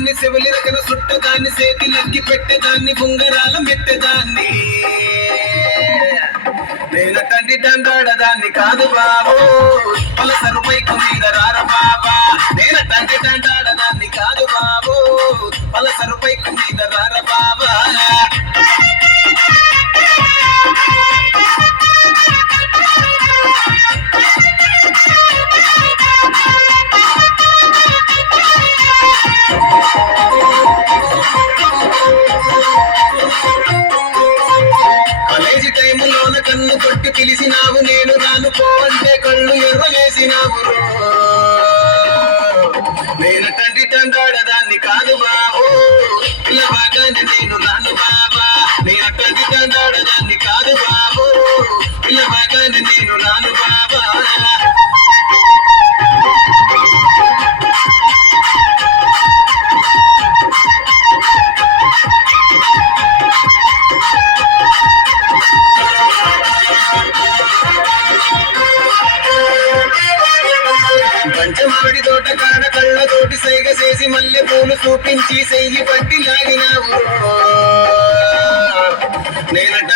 దాన్ని సెవిలి రకన సుట్టదాన్ని సేతి నగ్గి పెట్టేదాన్ని ఉంగరాల మెట్టేదాన్ని నేను తండ్రి తండాడదాన్ని కాదు బాబు పలసరు బైకు మీద రార బాబా నేను తండ్రి తండాడదాన్ని కాదు బాబు పలసరు బైకు మీద రార బాబా కాలేజీ టైములోన కన్ను కొట్టి పిలిచినావు నేను రాను పోవంటే కళ్ళు ఎర్రలేసినావు నేను తండ్రి తండాడదాన్ని కాదు బాబు ఇలా బాగానే నేను రాను బాబా నేను తండ్రి తండాడదాన్ని కాదు బాబు ఇలా బాగానే నేను రాను బాబా పంచమాడి తోట కాడ కళ్ళతోటి సైగ చేసి మల్లె పూలు చూపించి సెయ్యి పట్టి లాగినావు నేనట